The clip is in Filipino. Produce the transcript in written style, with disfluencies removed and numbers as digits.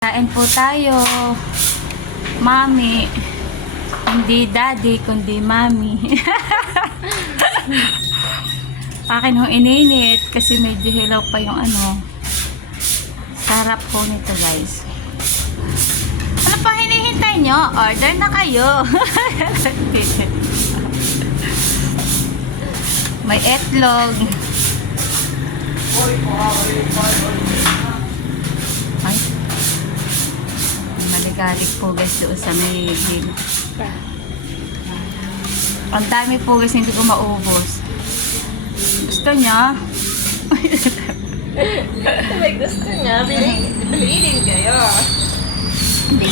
Kain po tayo. Mami. Hindi daddy, kundi mami. Akin hong ininit kasi medyo hilaw pa yung ano. Sarap po nito, guys. Ano pa hinihintay nyo? Order na kayo. May etlog. Ay. Maligalig po guys doon sa may gilid. Ang dami po guys, hindi ko maubos. Gusto niya? May gusto niya. Biliin kayo. Hindi.